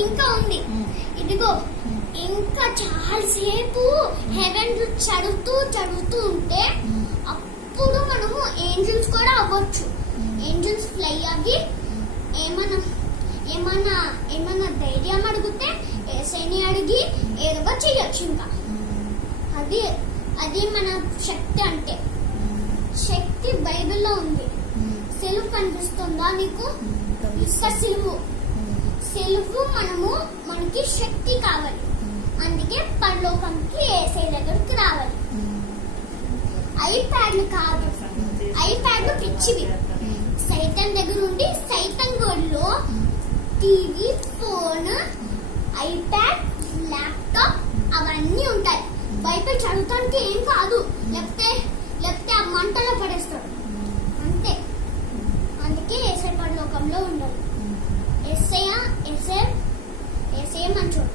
ఇంకా ఉంది. ఇదిగో ఇంకా చాలాసేపు హెవెన్ చదువుతూ ఉంటే అప్పుడు మనము ఏంజల్స్ కూడా అవ్వచ్చు. ఏంజల్స్ ఫ్లై అవ్వి ఏమన్నా ధైర్యం అడిగితే ఏసైని అడిగి ఏదో చెయ్యొచ్చు. ఇంకా అది మన శక్తి. అంటే శక్తి బైబిల్లో ఉంది. సెలువు కనిపిస్తుందా నీకు? ఇక సెలువు మనకి శక్తి కావాలి. అందుకే పరలోకంకి ఏసై దగ్గరికి రావాలి. ఐప్యాడ్లు కాదు, ఐప్యాడ్లు పిచ్చివి. సైతాన్ దగ్గర ఉండి సైతాన్ గోడ్లో టీవీ, ఫోన్, ఐప్యాడ్, ల్యాప్టాప్ అవన్నీ ఉంటాయి. బైబిల్ చదువుతానికి ఏం కాదు, లేకపోతే ఆ మంటలో పడేస్తాడు అంతే. అందుకే ఏసై పరలోకంలో ఉండాలి. ఏసై మంచోడు,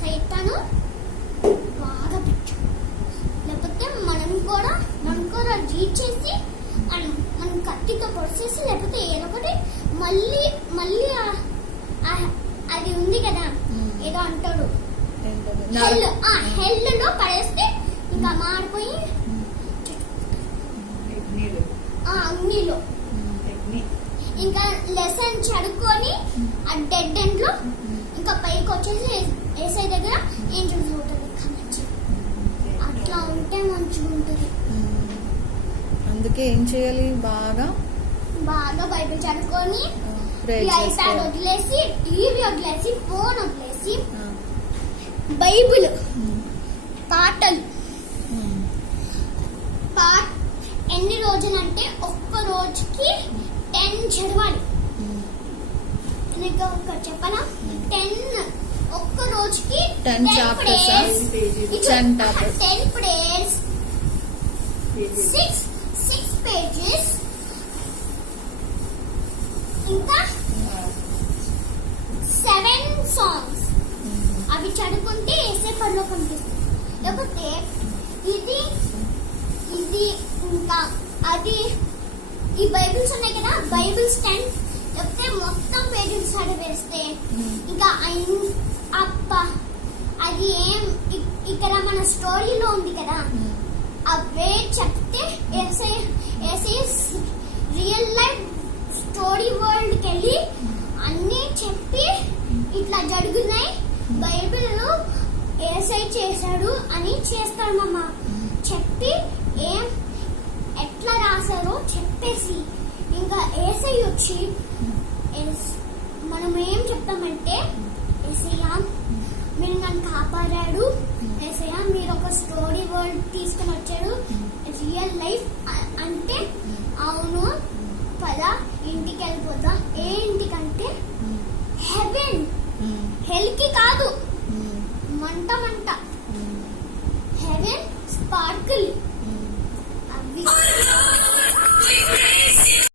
సైతాను బాగా పిచ్చు. లేకపోతే మనం కూడా రీడ్ చేసి మనం కత్తితో పొడిచేసి లేకపోతే ఏదో ఒకటి మళ్ళీ అది ఉంది కదా ఏదో అంటాడు హెల్లో పడేస్తే ఇంకా మారిపోయి అగ్నిలో ఇంకా లెసన్ చదువుకొని ఆ డెడ్ ఎండ్ లో ఇంకా పైకి వచ్చేసి ఏసై దగ్గర ఏంజల్స్ ఉంటుంది. అట్లా ఉంటే మంచిగా ఉంటుంది. అందుకే ఏం చేయాలి? బాగా బైబిల్ చదువుకొని ఐప్యాడ్ వదిలేసి, టీవీ వదిలేసి, ఫోన్ వదిలేసి బైబిల్ పాటలు ఎన్ని రోజులంటే ఒక్క రోజుకి 10 చదవాలి. నీకు ఒకటి చెప్పనా? 10 ఒక్క రోజుకి 10 చాప్టర్స్, 10 ప్రేయర్స్, 6 pages, ఇంకా 7 songs. అవి చదువుకుంటే ఏసే పనిలో కనిపిస్తుంది. లేకపోతే ఇది ఇంకా అది ఈ బైబిల్స్ ఉన్నాయి కదా, బైబిల్స్ 10 లేకపోతే మొత్తం పేజెస్ చదివేస్తే ఇంకా అది ఏం ఇక్కడ మన స్టోరీలో ఉంది కదా అవే చెప్తే ఏసే రియల్ లైఫ్ స్టోరీ వరల్డ్ కి వెళ్ళి అన్ని చెప్పి ఇట్లా జరుగుతున్నాయి, బైబిల్ ఏసై చేశాడు అని చేస్తాడు మామ. చెప్పి ఎట్లా రాశారో చెప్పేసి ఇంకా ఏసై వచ్చి మనం ఏం చెప్తామంటే, ఏసయ్యా మీరు నన్ను కాపాడాడు, ఏసయ్యా మీరు ఒక స్టోరీ వరల్డ్ తీసుకుని వచ్చాడు, రియల్ లైఫ్ అంటే అవును పదా ఇంటికి వెళ్ళిపోతాం. ఏ ఇంటికంటే హెవెన్, హెల్ కి కాదు, మంట హెవెన్ స్పార్కిల్.